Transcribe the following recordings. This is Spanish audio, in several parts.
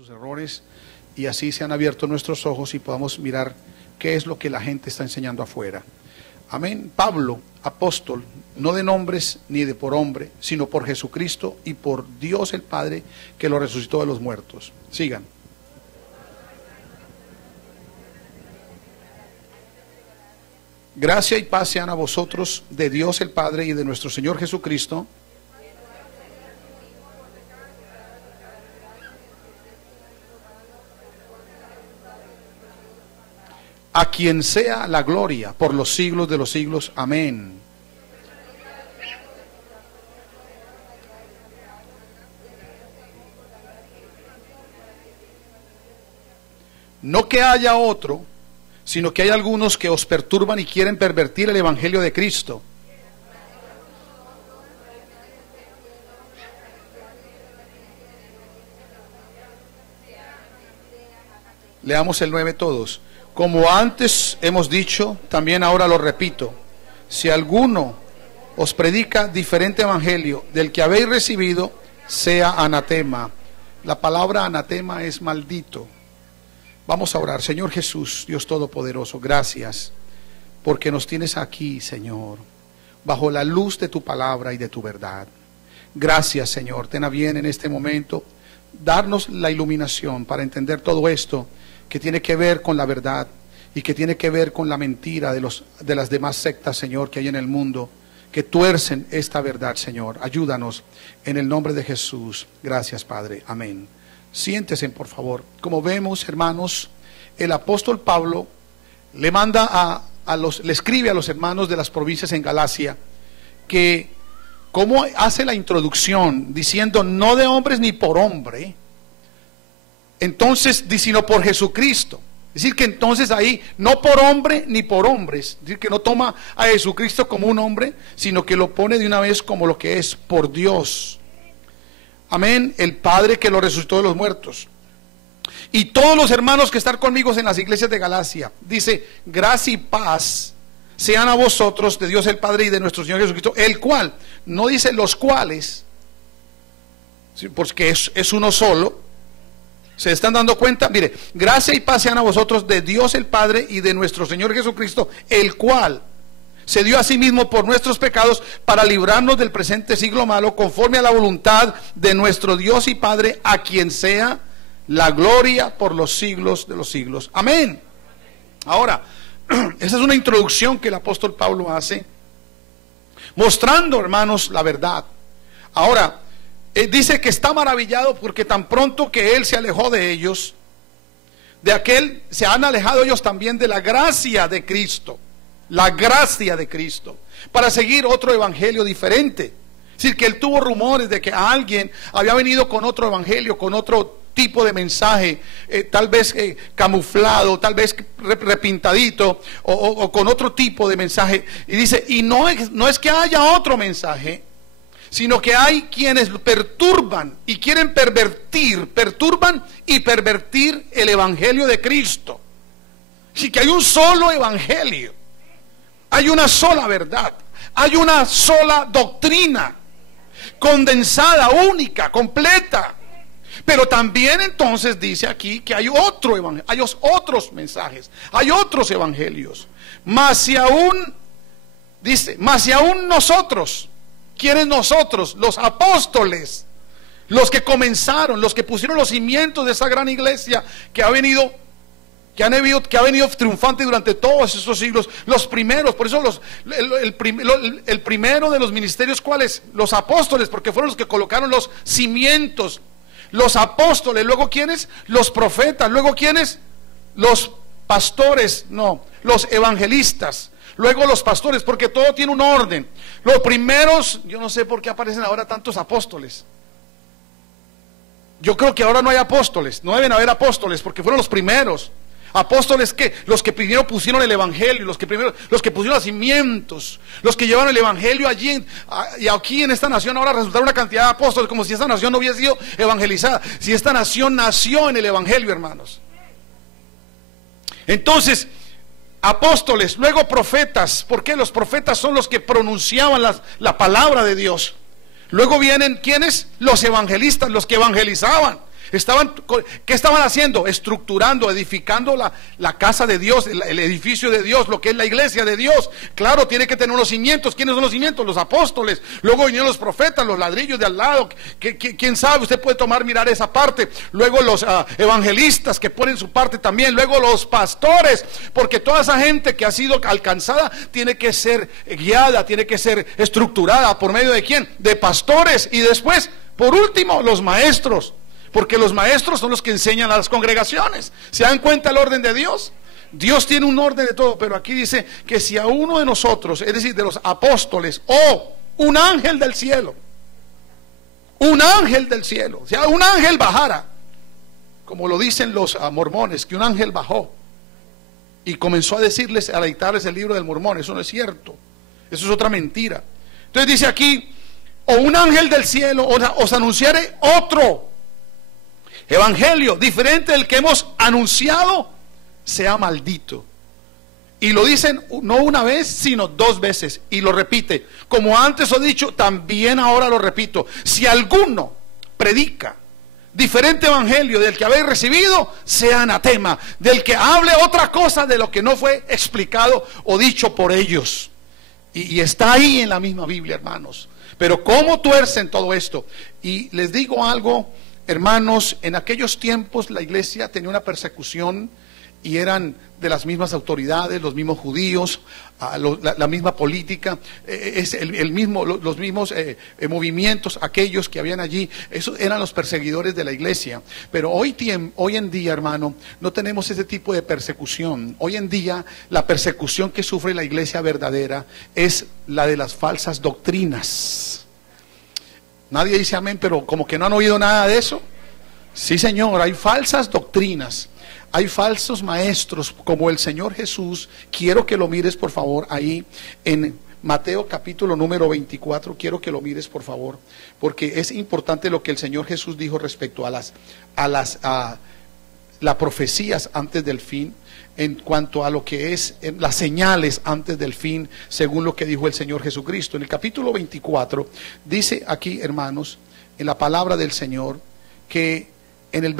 sus errores, y así se han abierto nuestros ojos y podamos mirar qué es lo que la gente está enseñando afuera. Amén. Pablo, apóstol, no de nombres ni de por hombre, sino por Jesucristo y por Dios el Padre, que lo resucitó de los muertos. Sigan. Gracia y paz sean a vosotros de Dios el Padre y de nuestro Señor Jesucristo, a quien sea la gloria por los siglos de los siglos. Amén. No que haya otro, sino que hay algunos que os perturban y quieren pervertir el evangelio de Cristo. Leamos el 9 todos. Como antes hemos dicho, también ahora lo repito, si alguno os predica diferente evangelio del que habéis recibido, sea anatema. La palabra anatema es maldito. Vamos a orar. Señor Jesús, Dios Todopoderoso, gracias porque nos tienes aquí, Señor, bajo la luz de tu palabra y de tu verdad. Gracias, Señor. Ten a bien en este momento darnos la iluminación para entender todo esto que tiene que ver con la verdad y que tiene que ver con la mentira de las demás sectas, Señor, que hay en el mundo, que tuercen esta verdad, Señor. Ayúdanos en el nombre de Jesús. Gracias, Padre. Amén. Siéntese, por favor. Como vemos, hermanos, el apóstol Pablo le manda le escribe a los hermanos de las provincias en Galacia que, como hace la introducción diciendo no de hombres ni por hombre, entonces, sino por Jesucristo. Es decir, que entonces ahí no por hombre ni por hombres, es decir, que no toma a Jesucristo como un hombre, sino que lo pone de una vez como lo que es, por Dios. Amén, el Padre que lo resucitó de los muertos. Y todos los hermanos que están conmigo en las iglesias de Galacia, dice, gracia y paz sean a vosotros de Dios el Padre y de nuestro Señor Jesucristo, el cual, no dice los cuales, porque es uno solo. ¿Se están dando cuenta? Mire, gracia y paz sean a vosotros de Dios el Padre y de nuestro Señor Jesucristo, el cual se dio a sí mismo por nuestros pecados para librarnos del presente siglo malo, conforme a la voluntad de nuestro Dios y Padre, a quien sea la gloria por los siglos de los siglos. Amén. Ahora, esa es una introducción que el apóstol Pablo hace, mostrando, hermanos, la verdad. Ahora, dice que está maravillado porque tan pronto que él se alejó de ellos, de aquel, se han alejado ellos también de la gracia de Cristo. La gracia de Cristo, para seguir otro evangelio diferente. Es decir, que él tuvo rumores de que alguien había venido con otro evangelio, con otro tipo de mensaje, tal vez camuflado, tal vez repintadito, o con otro tipo de mensaje. Y dice, y no es que haya otro mensaje, sino que hay quienes perturban y quieren perturban y pervertir el evangelio de Cristo. Así que hay un solo evangelio, hay una sola verdad, hay una sola doctrina, condensada, única, completa. Pero también entonces dice aquí que hay otro evangelio, hay otros mensajes, hay otros evangelios. Mas si aún, dice, mas si aún nosotros, ¿quiénes nosotros? Los apóstoles, los que comenzaron, los que pusieron los cimientos de esa gran iglesia que ha venido triunfante durante todos esos siglos, los primeros. Por eso el primero de los ministerios, ¿cuáles? Los apóstoles, porque fueron los que colocaron los cimientos. Los apóstoles, luego ¿quiénes? Los profetas, luego ¿quiénes? Los pastores, no, los evangelistas, luego los pastores, porque todo tiene un orden. Los primeros, yo no sé por qué aparecen ahora tantos apóstoles. Yo creo que ahora no hay apóstoles, no deben haber apóstoles, porque fueron los primeros. Apóstoles que los que primero pusieron el evangelio, los que pusieron los cimientos, los que llevaron el evangelio allí, y aquí en esta nación ahora resultaron una cantidad de apóstoles, como si esta nación no hubiera sido evangelizada, si esta nación nació en el evangelio, hermanos. Entonces, apóstoles, luego profetas, porque los profetas son los que pronunciaban la palabra de Dios. Luego vienen, ¿quiénes? Los evangelistas, los que evangelizaban. ¿Qué estaban haciendo? Estructurando, edificando la casa de Dios, el edificio de Dios, lo que es la iglesia de Dios. Claro, tiene que tener unos cimientos. ¿Quiénes son los cimientos? Los apóstoles. Luego vinieron los profetas, los ladrillos de al lado. ¿Quién sabe? Usted puede mirar esa parte. Luego los evangelistas que ponen su parte también. Luego los pastores, porque toda esa gente que ha sido alcanzada tiene que ser guiada, tiene que ser estructurada. ¿Por medio de quién? De pastores. Y después, por último, los maestros. Porque los maestros son los que enseñan a las congregaciones. ¿Se dan cuenta el orden de Dios? Dios tiene un orden de todo, pero aquí dice que si a uno de nosotros, es decir, de los apóstoles, o un ángel del cielo, o sea, un ángel bajara, como lo dicen los mormones, que un ángel bajó y comenzó a decirles, a dictarles el libro del Mormón. Eso no es cierto, eso es otra mentira. Entonces dice aquí, o un ángel del cielo os anunciare otro evangelio diferente del que hemos anunciado, sea maldito. Y lo dicen no una vez, sino 2 veces. Y lo repite. Como antes os he dicho, también ahora lo repito. Si alguno predica diferente evangelio del que habéis recibido, sea anatema. Del que hable otra cosa de lo que no fue explicado o dicho por ellos. Y está ahí en la misma Biblia, hermanos. Pero ¿cómo tuercen todo esto? Y les digo algo, hermanos, en aquellos tiempos la iglesia tenía una persecución y eran de las mismas autoridades, los mismos judíos, la misma política, los mismos movimientos, aquellos que habían allí, esos eran los perseguidores de la iglesia. Pero hoy en día, hermano, no tenemos ese tipo de persecución. Hoy en día la persecución que sufre la iglesia verdadera es la de las falsas doctrinas. Nadie dice amén, pero como que no han oído nada de eso. Sí, Señor, hay falsas doctrinas. Hay falsos maestros como el Señor Jesús. Quiero que lo mires, por favor, ahí en Mateo capítulo número 24. Quiero que lo mires, por favor, porque es importante lo que el Señor Jesús dijo respecto a las profecías antes del fin, en cuanto a lo que es las señales antes del fin, según lo que dijo el Señor Jesucristo. En el capítulo 24 dice aquí, hermanos, en la palabra del Señor, que en el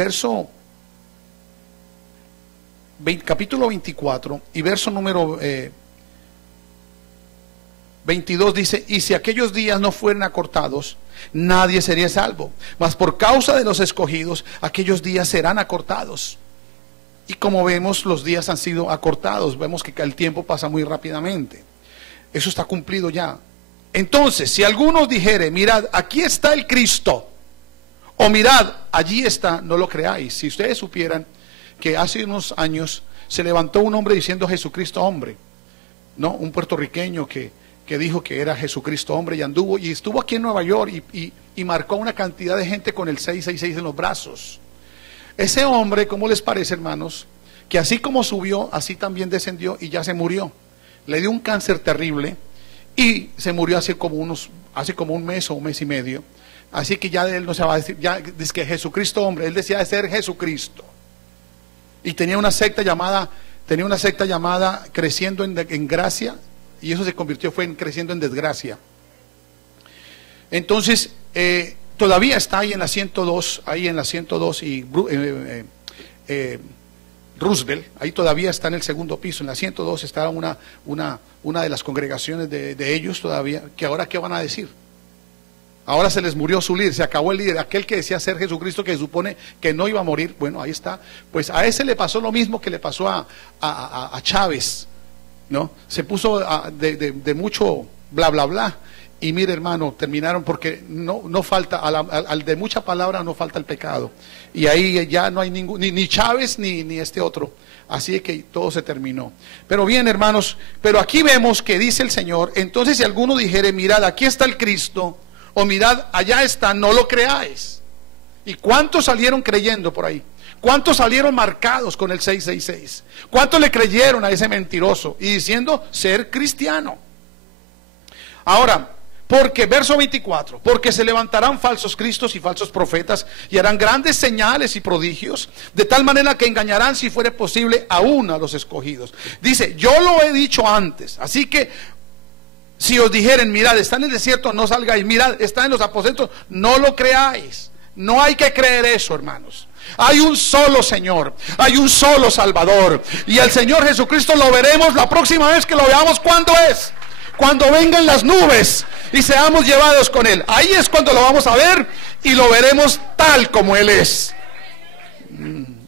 capítulo 24 y verso número 22 dice: y si aquellos días no fueran acortados, nadie sería salvo, mas por causa de los escogidos aquellos días serán acortados. Y como vemos, los días han sido acortados. Vemos que el tiempo pasa muy rápidamente. Eso está cumplido ya. Entonces, si algunos dijere: mirad, aquí está el Cristo, o mirad, allí está, no lo creáis. Si ustedes supieran que hace unos años se levantó un hombre diciendo Jesucristo hombre, ¿no? Un puertorriqueño que dijo que era Jesucristo hombre, y estuvo aquí en Nueva York y marcó una cantidad de gente con el 666 en los brazos. Ese hombre, ¿cómo les parece, hermanos? Que así como subió, así también descendió y ya se murió. Le dio un cáncer terrible y se murió hace como un mes o un mes y medio. Así que ya de él no se va a decir, ya dice que Jesucristo hombre, él decía de ser Jesucristo. Y tenía una secta llamada Creciendo en Gracia, y eso fue en Creciendo en Desgracia. Entonces, todavía está ahí en la 102 y Roosevelt, ahí todavía está en el segundo piso. En la 102 está una de las congregaciones de ellos todavía, que ahora ¿qué van a decir? Ahora se les murió su líder, se acabó el líder, aquel que decía ser Jesucristo, que se supone que no iba a morir. Bueno, ahí está. Pues a ese le pasó lo mismo que le pasó a Chávez, ¿no? Se puso de mucho bla bla bla. Y mire, hermano, terminaron, porque no falta, al de mucha palabra no falta el pecado. Y ahí ya no hay ni Chávez ni este otro. Así que todo se terminó. Pero bien, hermanos, pero aquí vemos que dice el Señor: entonces si alguno dijere: mirad, aquí está el Cristo, o mirad, allá está, no lo creáis. ¿Y cuántos salieron creyendo por ahí? ¿Cuántos salieron marcados con el 666? ¿Cuántos le creyeron a ese mentiroso y diciendo ser cristiano? Ahora, porque, verso 24, porque se levantarán falsos cristos y falsos profetas y harán grandes señales y prodigios, de tal manera que engañarán, si fuere posible, aún a los escogidos. Dice: yo lo he dicho antes, así que si os dijeren: mirad, está en el desierto, no salgáis; mirad, está en los aposentos, no lo creáis. No hay que creer eso, hermanos. Hay un solo Señor, hay un solo Salvador, y el Señor Jesucristo lo veremos la próxima vez que lo veamos. ¿Cuándo es? Cuando vengan las nubes y seamos llevados con Él. Ahí es cuando lo vamos a ver y lo veremos tal como Él es.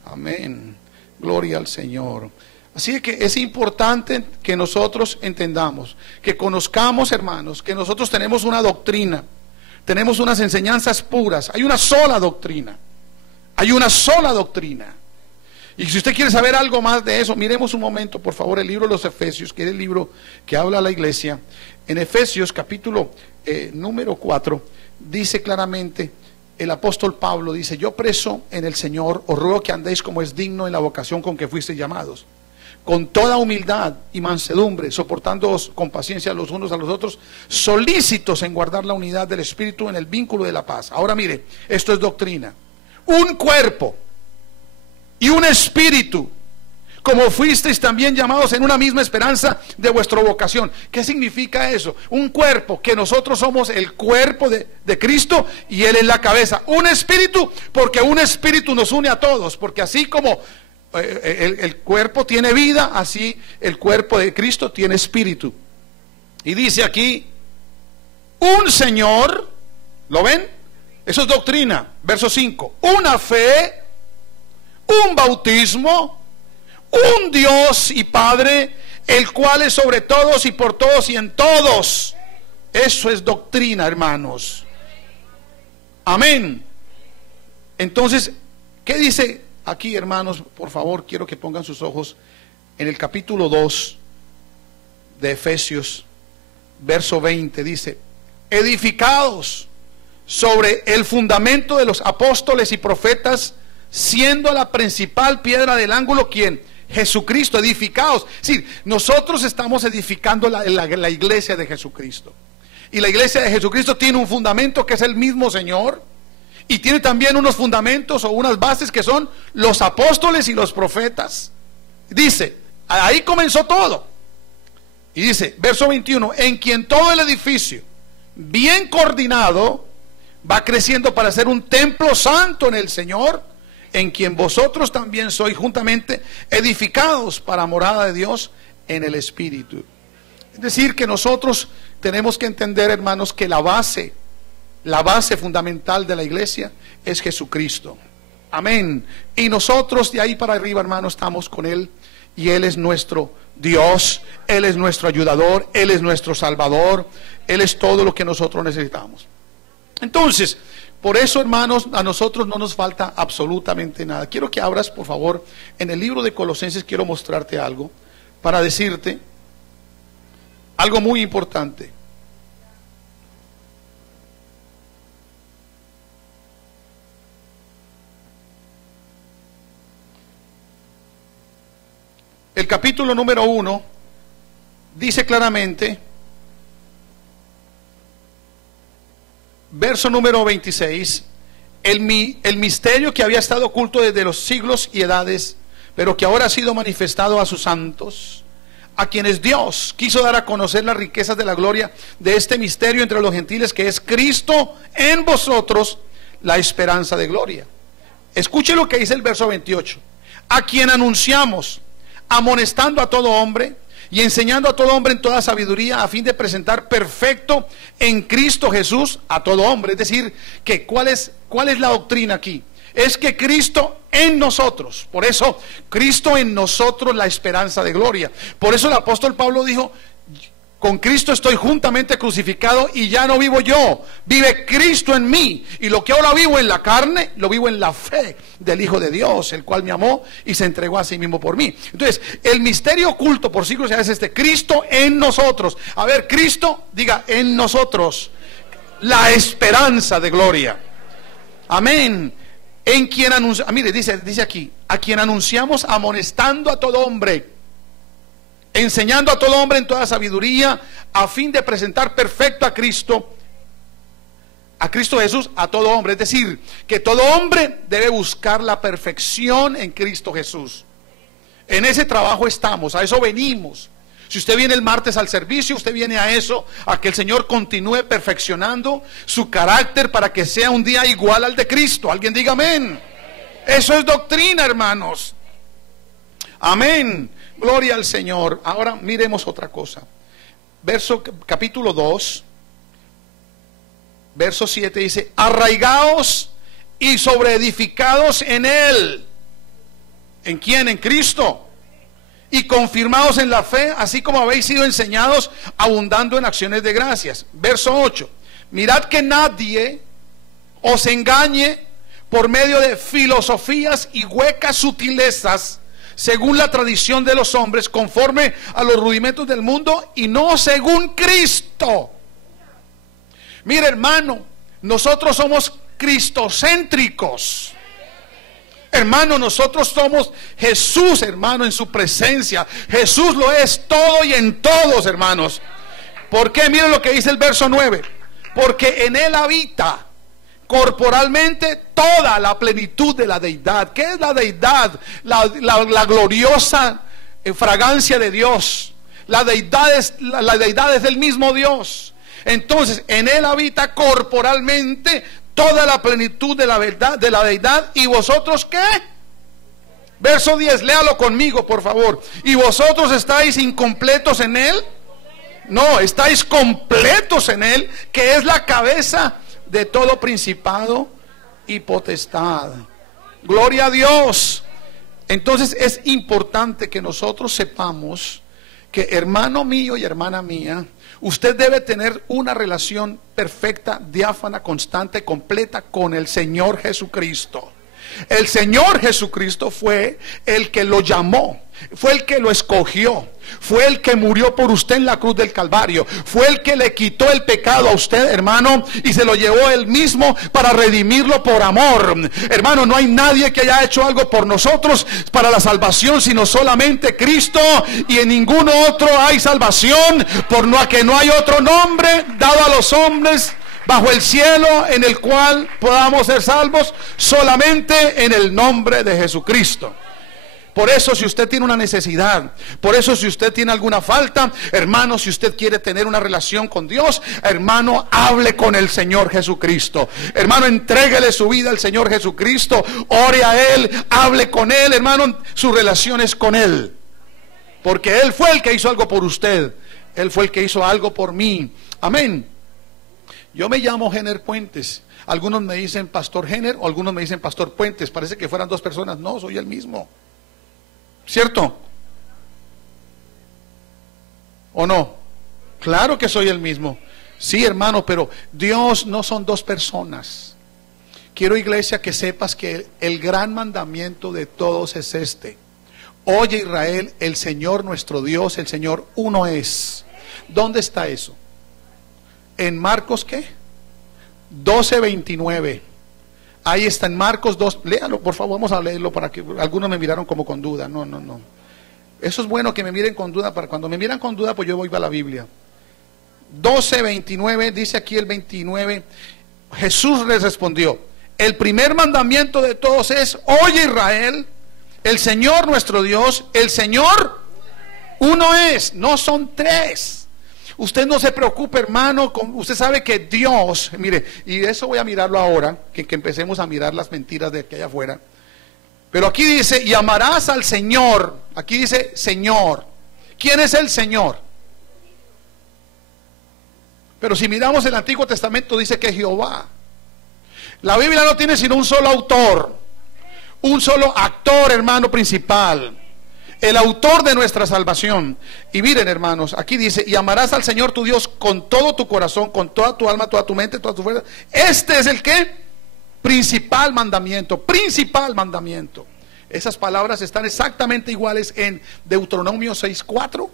Amén. Gloria al Señor. Así que es importante que nosotros entendamos, que conozcamos, hermanos, que nosotros tenemos una doctrina, tenemos unas enseñanzas puras. Hay una sola doctrina. Hay una sola doctrina. Y si usted quiere saber algo más de eso, miremos un momento, por favor, el libro de los Efesios, que es el libro que habla a la iglesia. En Efesios capítulo número 4, dice claramente, el apóstol Pablo dice: yo preso en el Señor, os ruego que andéis como es digno en la vocación con que fuisteis llamados, con toda humildad y mansedumbre, soportándoos con paciencia los unos a los otros, solícitos en guardar la unidad del Espíritu en el vínculo de la paz. Ahora mire, esto es doctrina. Un cuerpo y un espíritu, como fuisteis también llamados en una misma esperanza de vuestra vocación. ¿Qué significa eso? Un cuerpo, que nosotros somos el cuerpo de Cristo y Él es la cabeza. Un espíritu, porque un espíritu nos une a todos, porque así como el cuerpo tiene vida, así el cuerpo de Cristo tiene espíritu. Y dice aquí, un Señor, ¿lo ven? Eso es doctrina. Verso 5, una fe, un bautismo, un Dios y Padre, el cual es sobre todos y por todos y en todos. Eso es doctrina, hermanos. Amén. Entonces, ¿qué dice aquí, hermanos? Por favor, quiero que pongan sus ojos en el capítulo 2 de Efesios, verso 20. Dice: edificados sobre el fundamento de los apóstoles y profetas, siendo la principal piedra del ángulo, ¿quién? Jesucristo. Edificados. Sí, nosotros estamos edificando la iglesia de Jesucristo. Y la iglesia de Jesucristo tiene un fundamento que es el mismo Señor. Y tiene también unos fundamentos o unas bases que son los apóstoles y los profetas. Dice, ahí comenzó todo. Y dice, verso 21, en quien todo el edificio, bien coordinado, va creciendo para ser un templo santo en el Señor, en quien vosotros también sois juntamente edificados para morada de Dios en el Espíritu. Es decir, que nosotros tenemos que entender, hermanos, que la base fundamental de la iglesia es Jesucristo. Amén. Y nosotros de ahí para arriba, hermanos, estamos con Él, y Él es nuestro Dios, Él es nuestro ayudador, Él es nuestro Salvador, Él es todo lo que nosotros necesitamos. Entonces, por eso, hermanos, a nosotros no nos falta absolutamente nada. Quiero que abras, por favor, en el libro de Colosenses. Quiero mostrarte algo para decirte algo muy importante. El capítulo número 1 dice claramente, verso número 26, el misterio que había estado oculto desde los siglos y edades, pero que ahora ha sido manifestado a sus santos, a quienes Dios quiso dar a conocer las riquezas de la gloria de este misterio entre los gentiles, que es Cristo en vosotros, la esperanza de gloria. Escuche lo que dice el verso 28, a quien anunciamos, amonestando a todo hombre y enseñando a todo hombre en toda sabiduría, a fin de presentar perfecto en Cristo Jesús a todo hombre. Es decir, que ¿cuál es la doctrina aquí? Es que Cristo en nosotros. Por eso, Cristo en nosotros, la esperanza de gloria. Por eso el apóstol Pablo dijo, con Cristo estoy juntamente crucificado y ya no vivo yo, vive Cristo en mí, y lo que ahora vivo en la carne, lo vivo en la fe del Hijo de Dios, el cual me amó y se entregó a sí mismo por mí. Entonces, el misterio oculto por siglos es Cristo en nosotros. A ver, Cristo, diga, en nosotros, la esperanza de gloria. Amén. En quien anunciamos, mire, dice aquí, a quien anunciamos amonestando a todo hombre, enseñando a todo hombre en toda sabiduría, a fin de presentar perfecto a Cristo Jesús a todo hombre. Es decir, que todo hombre debe buscar la perfección en Cristo Jesús. En ese trabajo estamos, a eso venimos. Si usted viene el martes al servicio, usted viene a eso, a que el Señor continúe perfeccionando su carácter para que sea un día igual al de Cristo. Alguien diga amén. Eso es doctrina, hermanos. Amén. Gloria al Señor. Ahora miremos otra cosa. Capítulo 2, verso 7 dice: arraigaos y sobreedificados en Él. ¿En quién? En Cristo. Y confirmados en la fe, así como habéis sido enseñados, abundando en acciones de gracias. Verso 8: mirad que nadie os engañe por medio de filosofías y huecas sutilezas, según la tradición de los hombres, conforme a los rudimentos del mundo, y no según Cristo. Mire, hermano, nosotros somos cristocéntricos. Hermano, nosotros somos Jesús, hermano, en su presencia. Jesús lo es todo y en todos, hermanos. ¿Por qué? Miren lo que dice el verso 9: porque en Él habita corporalmente toda la plenitud de la deidad. ¿Qué es la deidad? La gloriosa fragancia de Dios. La deidad es del mismo Dios. Entonces, en Él habita corporalmente toda la plenitud de la verdad, de la deidad. ¿Y vosotros qué? Verso 10, léalo conmigo, por favor. ¿Y vosotros estáis incompletos en Él? No, estáis completos en Él, que es la cabeza de todo principado y potestad. Gloria a Dios. Entonces es importante que nosotros sepamos que, hermano mío y hermana mía, usted debe tener una relación perfecta, diáfana, constante, completa con el Señor Jesucristo. El Señor Jesucristo fue el que lo llamó, fue el que lo escogió, fue el que murió por usted en la cruz del Calvario, fue el que le quitó el pecado a usted, hermano, y se lo llevó él mismo para redimirlo por amor. Hermano, no hay nadie que haya hecho algo por nosotros para la salvación, sino solamente Cristo, y en ningún otro hay salvación, por lo que no hay otro nombre dado a los hombres bajo el cielo en el cual podamos ser salvos, solamente en el nombre de Jesucristo. Por eso, si usted tiene una necesidad, por eso si usted tiene alguna falta, hermano, si usted quiere tener una relación con Dios, hermano, hable con el Señor Jesucristo. Hermano, entréguele su vida al Señor Jesucristo, ore a Él, hable con Él, hermano, su relación es con Él, porque Él fue el que hizo algo por usted, Él fue el que hizo algo por mí. Amén. Yo me llamo Jenner Puentes. Algunos me dicen Pastor Jenner o algunos me dicen Pastor Puentes. Parece que fueran dos personas. No, soy el mismo. ¿Cierto? ¿O no? Claro que soy el mismo. Sí, hermano, pero Dios no son dos personas. Quiero, iglesia, que sepas que el gran mandamiento de todos es este: oye, Israel, el Señor nuestro Dios, el Señor uno es. ¿Dónde está eso? En Marcos, ¿qué? 12:29. Ahí está, en Marcos 2. Léalo, por favor, vamos a leerlo, para que algunos me miraron como con duda. No. Eso es bueno, que me miren con duda. Para cuando me miran con duda, pues yo voy a la Biblia. 12:29, dice aquí el 29. Jesús les respondió: el primer mandamiento de todos es: oye, Israel, el Señor nuestro Dios, el Señor uno es, no son tres. Usted no se preocupe, hermano, usted sabe que Dios, mire, y eso voy a mirarlo ahora, que empecemos a mirar las mentiras de que hay afuera. Pero aquí dice: y amarás al Señor. Aquí dice Señor. ¿Quién es el Señor? Pero si miramos el Antiguo Testamento, dice que es Jehová. La Biblia no tiene sino un solo autor, un solo actor, hermano, principal, el autor de nuestra salvación. Y miren, hermanos, aquí dice: y amarás al Señor tu Dios con todo tu corazón, con toda tu alma, toda tu mente, toda tu fuerza. Este es el ¿qué? Principal mandamiento, principal mandamiento. Esas palabras están exactamente iguales en Deuteronomio 6:4.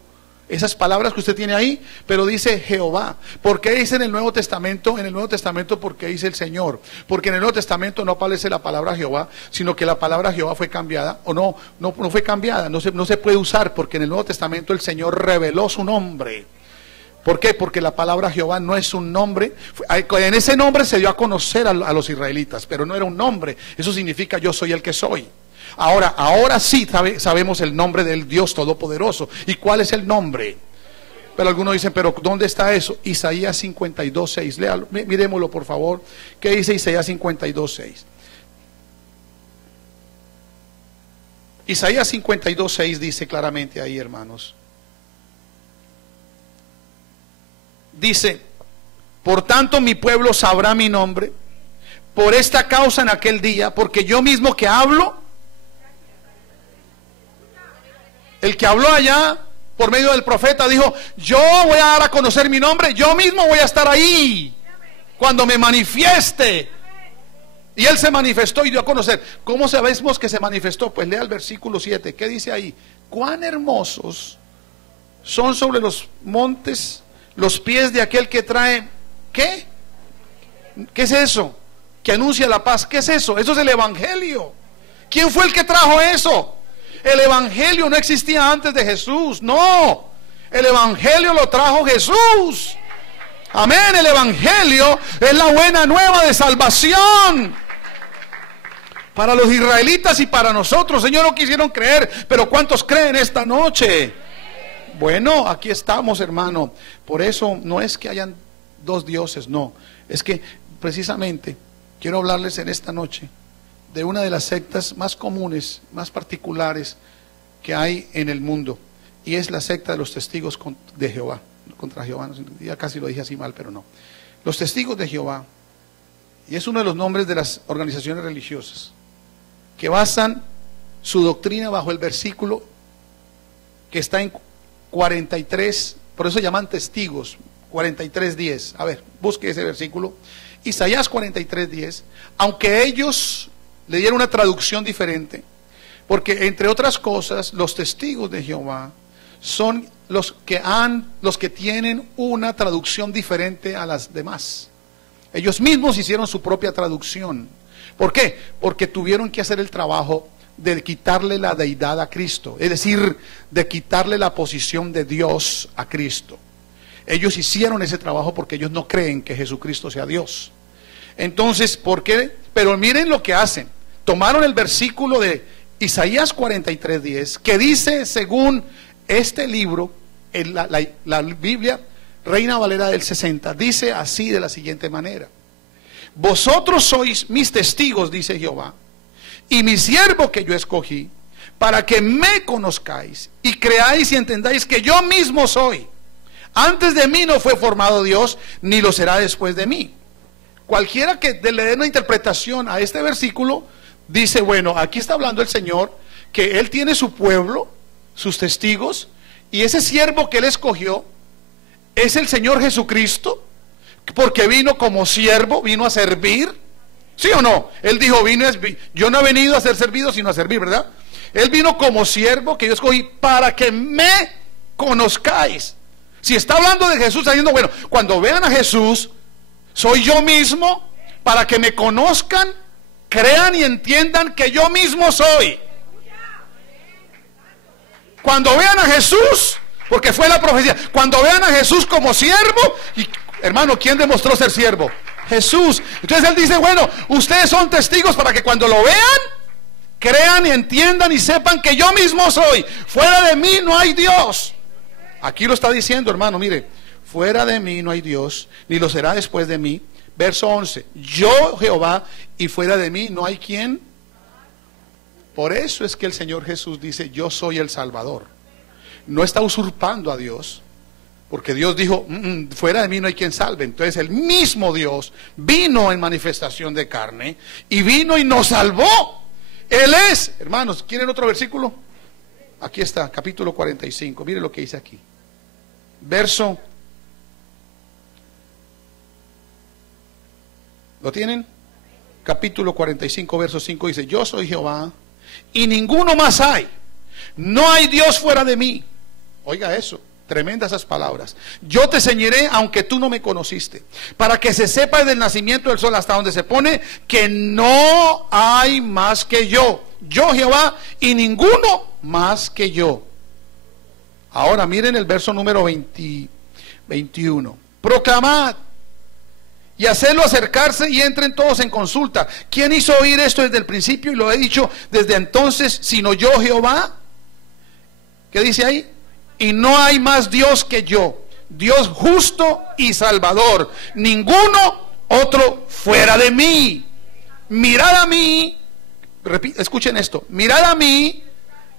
Esas palabras que usted tiene ahí, pero dice Jehová. ¿Por qué dice en el Nuevo Testamento? En el Nuevo Testamento, porque dice el Señor. Porque en el Nuevo Testamento no aparece la palabra Jehová, sino que la palabra Jehová fue cambiada, o no fue cambiada, no se puede usar, porque en el Nuevo Testamento el Señor reveló su nombre. ¿Por qué? Porque la palabra Jehová no es un nombre. En ese nombre se dio a conocer a los israelitas, pero no era un nombre. Eso significa yo soy el que soy. Ahora sí sabemos el nombre del Dios Todopoderoso. ¿Y cuál es el nombre? Pero algunos dicen, pero ¿dónde está eso? Isaías 52:6. Léalo, miremoslo por favor. ¿Qué dice Isaías 52:6? Isaías 52:6 dice claramente ahí, hermanos. Dice: por tanto mi pueblo sabrá mi nombre, por esta causa en aquel día, porque yo mismo que hablo, el que habló allá por medio del profeta dijo: yo voy a dar a conocer mi nombre, yo mismo voy a estar ahí cuando me manifieste. Y él se manifestó y dio a conocer. ¿Cómo sabemos que se manifestó? Pues lea el versículo 7. ¿Qué dice ahí? Cuán hermosos son sobre los montes los pies de aquel que trae, ¿qué? ¿Qué es eso? Que anuncia la paz. ¿Qué es eso? Eso es el evangelio. ¿Quién fue el que trajo eso? El evangelio no existía antes de Jesús. No, el evangelio lo trajo Jesús. Amén. El evangelio es la buena nueva de salvación para los israelitas y para nosotros. Señor, no quisieron creer, pero ¿cuántos creen esta noche? Bueno, aquí estamos, hermano. Por eso no es que hayan dos dioses, no. Es que precisamente quiero hablarles en esta noche de una de las sectas más comunes, más particulares que hay en el mundo, y es la secta de los testigos de Jehová. Contra Jehová, ya casi lo dije así mal, pero no. Los testigos de Jehová, y es uno de los nombres de las organizaciones religiosas que basan su doctrina bajo el versículo que está en 43, por eso llaman testigos, 43:10. A ver, busque ese versículo, Isaías 43:10. Aunque ellos le dieron una traducción diferente, porque entre otras cosas los testigos de Jehová son los que tienen una traducción diferente a las demás. Ellos mismos hicieron su propia traducción. ¿Por qué? Porque tuvieron que hacer el trabajo de quitarle la deidad a Cristo, es decir, de quitarle la posición de Dios a Cristo. Ellos hicieron ese trabajo porque ellos no creen que Jesucristo sea Dios. Entonces, ¿por qué? Pero miren lo que hacen. Tomaron el versículo de Isaías 43:10, que dice, según este libro, en la Biblia Reina Valera del 60, dice así de la siguiente manera: vosotros sois mis testigos, dice Jehová, y mi siervo que yo escogí, para que me conozcáis y creáis y entendáis que yo mismo soy. Antes de mí no fue formado Dios, ni lo será después de mí. Cualquiera que le dé una interpretación a este versículo, dice, bueno, aquí está hablando el Señor, que Él tiene su pueblo, sus testigos, y ese siervo que Él escogió es el Señor Jesucristo, porque vino como siervo, vino a servir. ¿Sí o no? Él dijo, yo no he venido a ser servido, sino a servir, ¿verdad? Él vino como siervo que yo escogí para que me conozcáis. Si está hablando de Jesús, está diciendo, bueno, cuando vean a Jesús, soy yo mismo, para que me conozcan, crean y entiendan que yo mismo soy. Cuando vean a Jesús, porque fue la profecía, cuando vean a Jesús como siervo, y hermano, ¿quién demostró ser siervo? Jesús. Entonces Él dice, bueno, ustedes son testigos para que cuando lo vean, crean y entiendan y sepan que yo mismo soy. Fuera de mí no hay Dios. Aquí lo está diciendo, hermano, mire, fuera de mí no hay Dios, ni lo será después de mí. Verso 11, yo Jehová, y fuera de mí no hay quien. Por eso es que el Señor Jesús dice, yo soy el Salvador. No está usurpando a Dios, porque Dios dijo, fuera de mí no hay quien salve. Entonces el mismo Dios vino en manifestación de carne y vino y nos salvó. Él es, hermanos, ¿quieren otro versículo? Aquí está, capítulo 45, mire lo que dice aquí. Verso, ¿lo tienen? Capítulo 45, verso 5 dice, yo soy Jehová y ninguno más hay. No hay Dios fuera de mí. Oiga eso. Tremendas esas palabras. Yo te ceñiré aunque tú no me conociste, para que se sepa desde el nacimiento del sol hasta donde se pone que no hay más que yo Jehová, y ninguno más que yo. Ahora miren el verso número 21. Proclamad y hacedlo acercarse y entren todos en consulta. ¿Quién hizo oír esto desde el principio y lo he dicho desde entonces, sino yo Jehová? ¿Qué dice ahí? Y no hay más Dios que yo. Dios justo y salvador, ninguno otro fuera de mí. Mirad a mí, escuchen esto, mirad a mí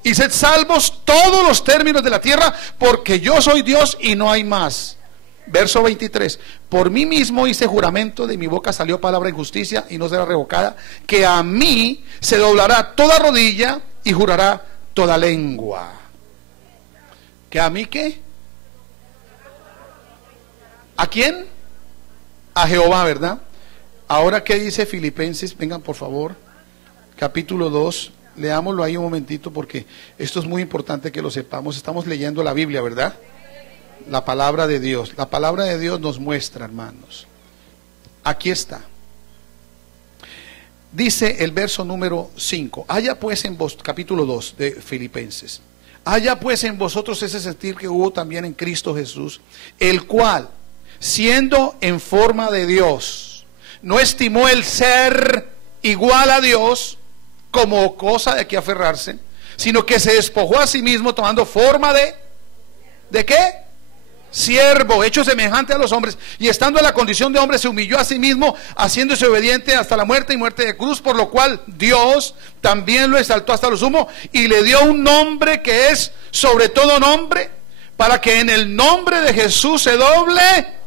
y sed salvos todos los términos de la tierra, porque yo soy Dios y no hay más. Verso 23, por mí mismo hice juramento, de mi boca salió palabra en justicia y no será revocada, que a mí se doblará toda rodilla y jurará toda lengua. ¿Que a mí qué? ¿A quién? A Jehová, ¿verdad? Ahora, ¿qué dice Filipenses? Vengan por favor, capítulo 2, leámoslo ahí un momentito, porque esto es muy importante que lo sepamos. Estamos leyendo la Biblia, ¿verdad? La palabra de Dios. La palabra de Dios nos muestra, hermanos. Aquí está. Dice el verso número 5. Haya pues en vos, capítulo 2 de Filipenses. Haya pues en vosotros ese sentir que hubo también en Cristo Jesús, el cual, siendo en forma de Dios, no estimó el ser igual a Dios como cosa de que aferrarse, sino que se despojó a sí mismo, tomando forma ¿de qué? Siervo, hecho semejante a los hombres, y estando en la condición de hombre se humilló a sí mismo, haciéndose obediente hasta la muerte y muerte de cruz, por lo cual Dios también lo exaltó hasta lo sumo y le dio un nombre que es sobre todo nombre, para que en el nombre de Jesús se doble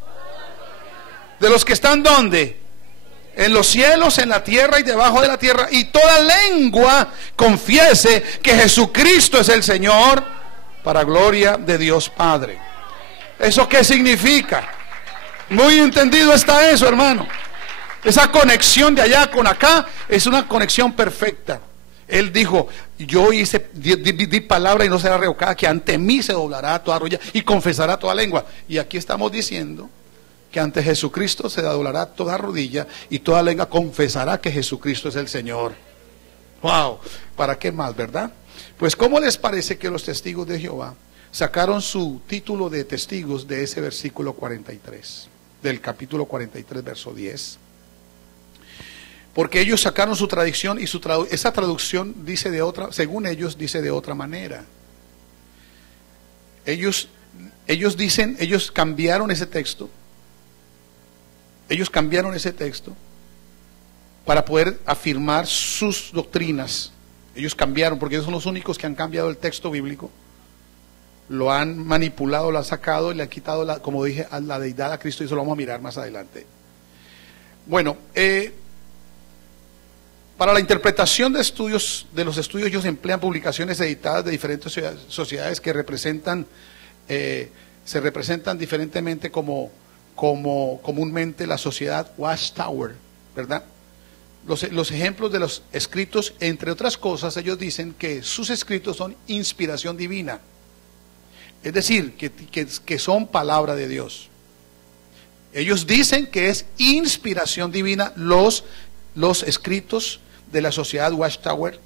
de los que están ¿dónde? En los cielos, en la tierra y debajo de la tierra, y toda lengua confiese que Jesucristo es el Señor, para gloria de Dios Padre. ¿Eso qué significa? Muy entendido está eso, hermano. Esa conexión de allá con acá es una conexión perfecta. Él dijo, yo di palabra y no será revocada, que ante mí se doblará toda rodilla y confesará toda lengua. Y aquí estamos diciendo que ante Jesucristo se doblará toda rodilla y toda lengua confesará que Jesucristo es el Señor. Wow, ¿para qué más, verdad? Pues ¿cómo les parece que los testigos de Jehová sacaron su título de testigos de ese versículo 43, del capítulo 43, verso 10? Porque ellos sacaron su tradición y esa traducción dice de otra, según ellos dice de otra manera. Ellos dicen, ellos cambiaron ese texto para poder afirmar sus doctrinas. Ellos cambiaron, porque ellos son los únicos que han cambiado el texto bíblico. Lo han manipulado, lo han sacado y le han quitado, como dije, a la deidad a Cristo, y eso lo vamos a mirar más adelante. Bueno, para la interpretación de los estudios, ellos emplean publicaciones editadas de diferentes sociedades que se representan diferentemente como comúnmente la sociedad Watchtower, ¿verdad? Los ejemplos de los escritos, entre otras cosas, ellos dicen que sus escritos son inspiración divina. Es decir, que son palabra de Dios. Ellos dicen que es inspiración divina los escritos de la sociedad Watchtower,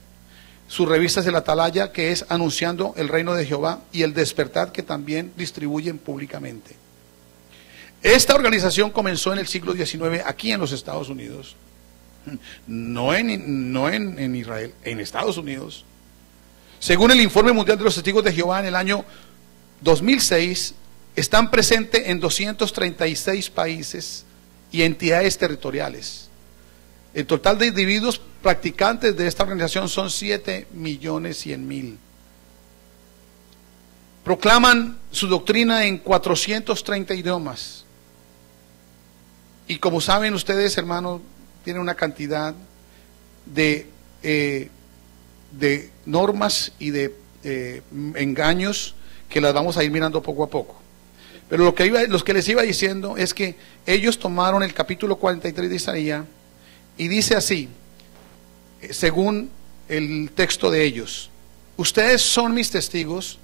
sus revistas de la Atalaya, que es anunciando el reino de Jehová, y el Despertar, que también distribuyen públicamente. Esta organización comenzó en el siglo XIX aquí en los Estados Unidos, no en Israel, en Estados Unidos. Según el Informe Mundial de los Testigos de Jehová, en el año 2006 están presentes en 236 países y entidades territoriales. El total de individuos practicantes de esta organización son 7.100.000. Proclaman su doctrina en 430 idiomas. Y como saben ustedes, hermanos, tienen una cantidad de normas y de engaños que las vamos a ir mirando poco a poco. Pero lo que les iba diciendo es que ellos tomaron el capítulo 43 de Isaías y dice así, según el texto de ellos: ustedes son mis testigos,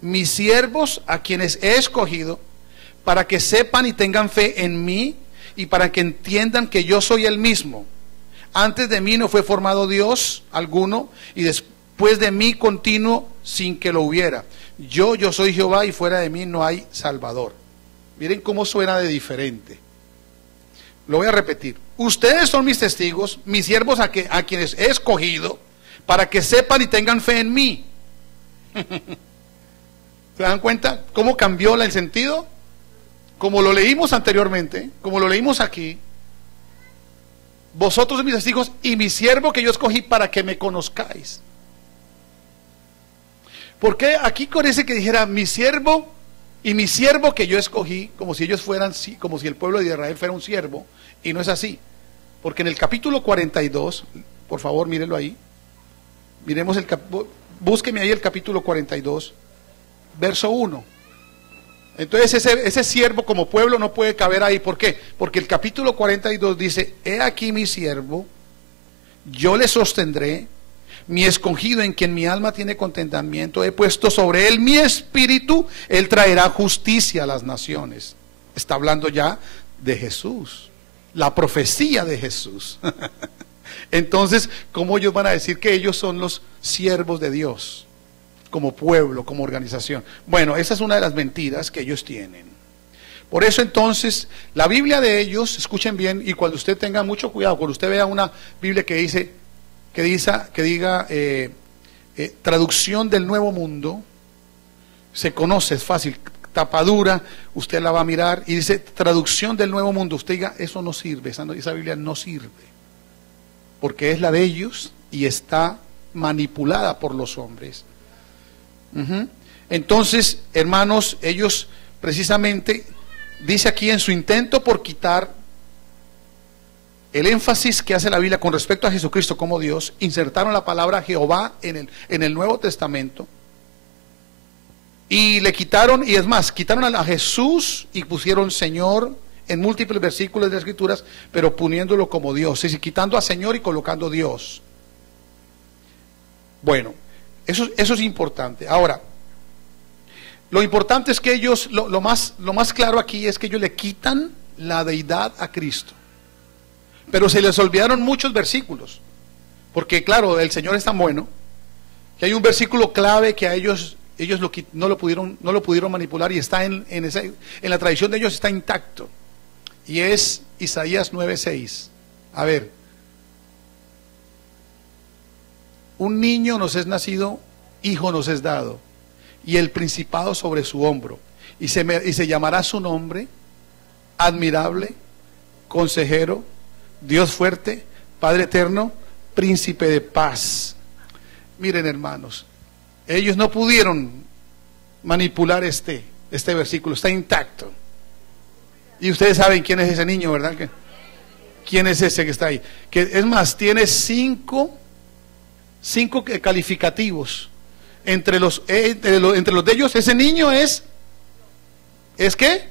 mis siervos a quienes he escogido, para que sepan y tengan fe en mí y para que entiendan que yo soy el mismo. Antes de mí no fue formado Dios alguno, y después de mí continuo sin que lo hubiera. Yo soy Jehová, y fuera de mí no hay Salvador. Miren cómo suena de diferente. Lo voy a repetir. Ustedes son mis testigos, mis siervos a quienes he escogido, para que sepan y tengan fe en mí. ¿Se dan cuenta cómo cambió el sentido? como lo leímos anteriormente, como lo leímos aquí, vosotros mis testigos y mi siervo que yo escogí para que me conozcáis. ¿Por qué aquí parece que dijera mi siervo y mi siervo que yo escogí, como si ellos fueran, como si el pueblo de Israel fuera un siervo? Y no es así, porque en el capítulo 42, por favor mírenlo ahí, miremos búsqueme ahí el capítulo 42, verso 1. Entonces ese siervo como pueblo no puede caber ahí. ¿Por qué? Porque el capítulo 42 dice: he aquí mi siervo, yo le sostendré, mi escogido en quien mi alma tiene contentamiento, he puesto sobre él mi espíritu, él traerá justicia a las naciones. Está hablando ya de Jesús, la profecía de Jesús. Entonces, ¿cómo ellos van a decir que ellos son los siervos de Dios? Como pueblo, como organización. Bueno, esa es una de las mentiras que ellos tienen. Por eso entonces, la Biblia de ellos, escuchen bien, y cuando usted tenga mucho cuidado, cuando usted vea una Biblia que diga traducción del Nuevo Mundo, se conoce, es fácil, tapadura, usted la va a mirar y dice traducción del Nuevo Mundo, usted diga, eso no sirve, esa Biblia no sirve, porque es la de ellos y está manipulada por los hombres. Entonces, hermanos, ellos precisamente, dice aquí en su intento por quitar el énfasis que hace la Biblia con respecto a Jesucristo como Dios, insertaron la palabra Jehová en el Nuevo Testamento y le quitaron, y es más, quitaron a Jesús y pusieron Señor en múltiples versículos de las Escrituras, pero poniéndolo como Dios, es decir, quitando a Señor y colocando Dios. Bueno, eso es importante. Ahora, lo importante es que ellos, lo más claro aquí es que ellos le quitan la deidad a Cristo. Pero se les olvidaron muchos versículos. Porque claro, el Señor es tan bueno que hay un versículo clave que a ellos no lo pudieron manipular y está en la tradición de ellos, está intacto. Y es Isaías 9:6. A ver. Un niño nos es nacido, hijo nos es dado, y el principado sobre su hombro, y se llamará su nombre, admirable, consejero, Dios fuerte, Padre eterno, príncipe de paz. Miren, hermanos, ellos no pudieron manipular este versículo, está intacto. Y ustedes saben quién es ese niño, ¿verdad? ¿Quién es ese que está ahí? Que es más, tiene cinco calificativos. Entre los de ellos, ese niño ¿es qué?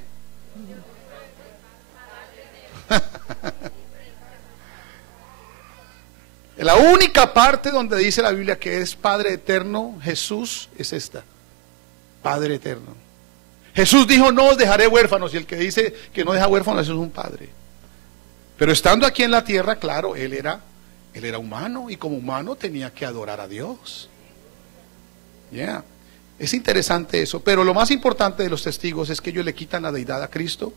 La única parte donde dice la Biblia que es Padre eterno, Jesús, es esta: Padre eterno. Jesús dijo: no os dejaré huérfanos, y el que dice que no deja huérfanos, eso es un padre. Pero estando aquí en la tierra, claro, él era humano, y como humano tenía que adorar a Dios. Es interesante eso, pero lo más importante de los testigos es que ellos le quitan la deidad a Cristo,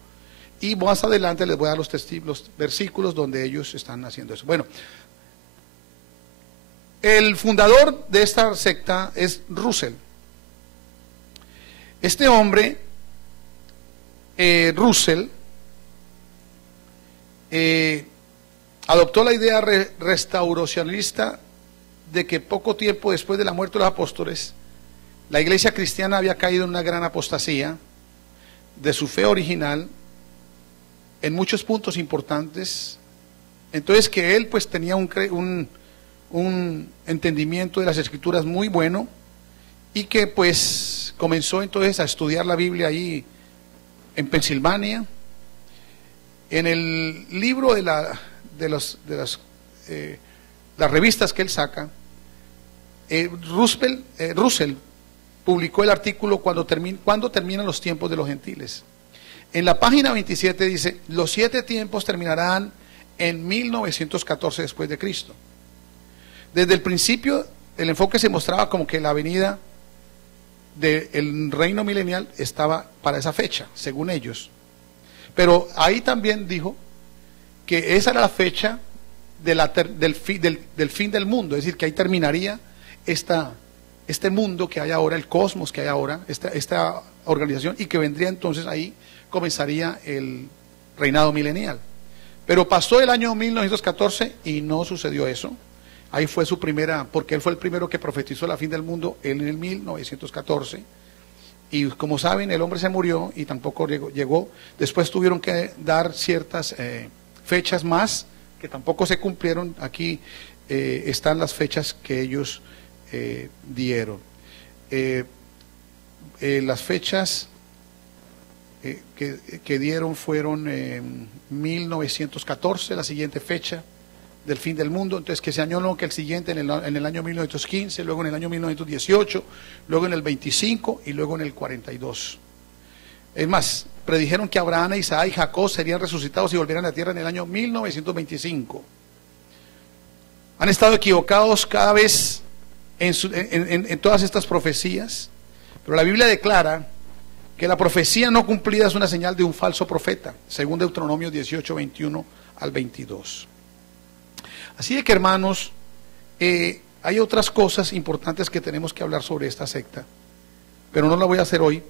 y más adelante les voy a dar los versículos donde ellos están haciendo eso. Bueno, el fundador de esta secta es Russell. Este hombre, Russell, adoptó la idea restauracionista de que poco tiempo después de la muerte de los apóstoles, la iglesia cristiana había caído en una gran apostasía de su fe original en muchos puntos importantes. Entonces que él pues tenía un entendimiento de las escrituras muy bueno, y que pues comenzó entonces a estudiar la Biblia ahí en Pensilvania. En el libro de las revistas que él saca, Russell publicó el artículo cuando terminan los tiempos de los gentiles. En la página 27 dice: los 7 tiempos terminarán en 1914 después de Cristo. Desde el principio el enfoque se mostraba como que la venida del reino milenial estaba para esa fecha, según ellos. Pero ahí también dijo que esa era la fecha del fin del mundo, es decir, que ahí terminaría este mundo que hay ahora, el cosmos que hay ahora, esta organización, y que vendría entonces ahí comenzaría el reinado milenial. Pero pasó el año 1914 y no sucedió eso. Ahí fue su primera, porque él fue el primero que profetizó la fin del mundo en el 1914. Y como saben, el hombre se murió y tampoco llegó. Después tuvieron que dar ciertas fechas más que tampoco se cumplieron. Aquí están las fechas que ellos dieron. Las fechas que dieron fueron 1914, la siguiente fecha del fin del mundo. Entonces que se añadió que el siguiente en el año 1915, luego en el año 1918, luego en el 25 y luego en el 42. Es más, predijeron que Abraham, Isaac y Jacob serían resucitados y volvieran a la tierra en el año 1925. Han estado equivocados cada vez en todas estas profecías, pero la Biblia declara que la profecía no cumplida es una señal de un falso profeta, según Deuteronomio 18, 21 al 22. Así de que, hermanos, hay otras cosas importantes que tenemos que hablar sobre esta secta, pero no la voy a hacer hoy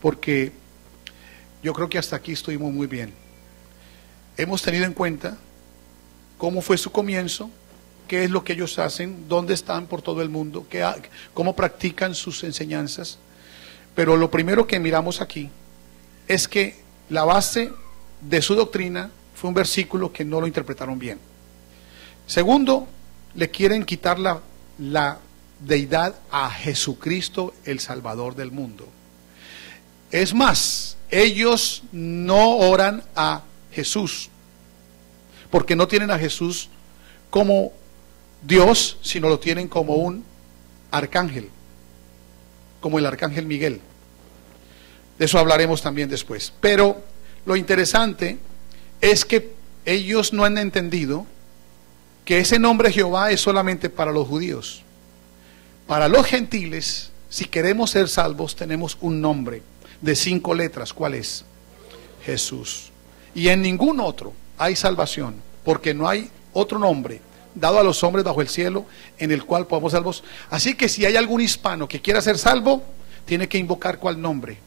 porque yo creo que hasta aquí estuvimos muy bien. Hemos tenido en cuenta cómo fue su comienzo, qué es lo que ellos hacen, dónde están por todo el mundo, cómo practican sus enseñanzas. Pero lo primero que miramos aquí es que la base de su doctrina fue un versículo que no lo interpretaron bien. Segundo, le quieren quitar la deidad a Jesucristo, el Salvador del mundo. Es más, ellos no oran a Jesús, porque no tienen a Jesús como Dios, sino lo tienen como un arcángel, como el arcángel Miguel. De eso hablaremos también después. Pero lo interesante es que ellos no han entendido que ese nombre Jehová es solamente para los judíos. Para los gentiles, si queremos ser salvos, tenemos un nombre de 5 letras. ¿Cuál es? Jesús. Y en ningún otro hay salvación, porque no hay otro nombre dado a los hombres bajo el cielo en el cual podamos salvos. Así que si hay algún hispano que quiera ser salvo, tiene que invocar ¿cuál nombre?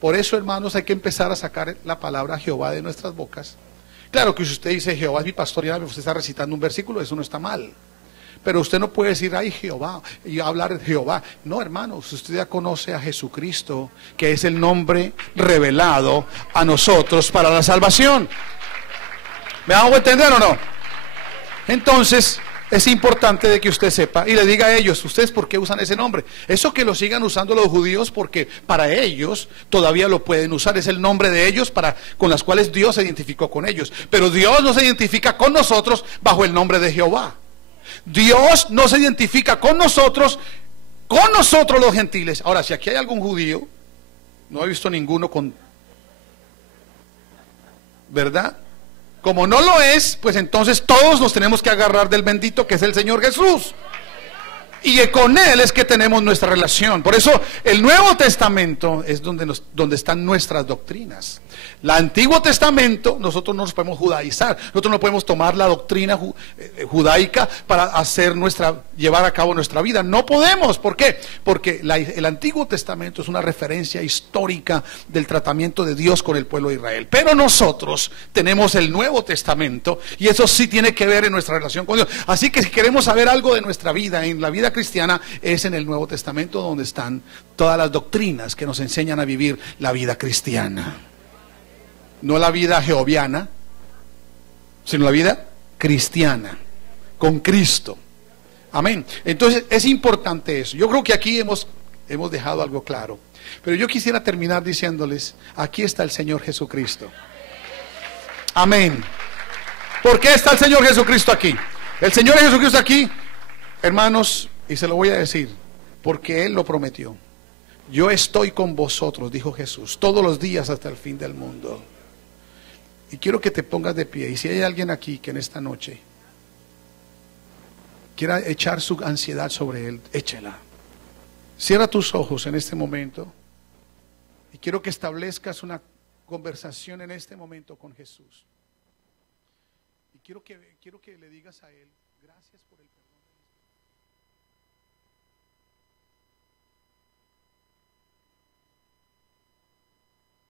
Por eso, hermanos, hay que empezar a sacar la palabra Jehová de nuestras bocas. Claro que si usted dice Jehová es mi pastor y usted está recitando un versículo, eso no está mal. Pero usted no puede decir, ay Jehová, y hablar de Jehová. No, hermanos, usted ya conoce a Jesucristo, que es el nombre revelado a nosotros para la salvación. ¿Me hago entender o no? Entonces, es importante de que usted sepa y le diga a ellos, ¿ustedes por qué usan ese nombre? Eso que lo sigan usando los judíos porque para ellos todavía lo pueden usar, es el nombre de ellos con las cuales Dios se identificó con ellos. Pero Dios no se identifica con nosotros bajo el nombre de Jehová. Dios no se identifica con nosotros los gentiles. Ahora, si aquí hay algún judío, no he visto ninguno con, ¿verdad? Como no lo es, pues entonces todos nos tenemos que agarrar del bendito que es el Señor Jesús. Y con Él es que tenemos nuestra relación. Por eso el Nuevo Testamento es donde están nuestras doctrinas. El Antiguo Testamento nosotros no nos podemos judaizar. Nosotros no podemos tomar la doctrina judaica para llevar a cabo nuestra vida. No podemos. ¿Por qué? Porque el Antiguo Testamento es una referencia histórica del tratamiento de Dios con el pueblo de Israel. Pero nosotros tenemos el Nuevo Testamento y eso sí tiene que ver en nuestra relación con Dios. Así que si queremos saber algo de nuestra vida, en la vida cristiana, es en el Nuevo Testamento donde están todas las doctrinas que nos enseñan a vivir la vida cristiana. No la vida jehoviana, sino la vida cristiana, con Cristo. Amén. Entonces es importante eso. Yo creo que aquí hemos dejado algo claro. Pero yo quisiera terminar diciéndoles, aquí está el Señor Jesucristo. Amén. ¿Por qué está el Señor Jesucristo aquí? El Señor Jesucristo aquí, hermanos, y se lo voy a decir, porque Él lo prometió. Yo estoy con vosotros, dijo Jesús, todos los días hasta el fin del mundo. Y quiero que te pongas de pie. Y si hay alguien aquí que en esta noche quiera echar su ansiedad sobre Él, échela. Cierra tus ojos en este momento. Y quiero que establezcas una conversación en este momento con Jesús. Y quiero que le digas a Él.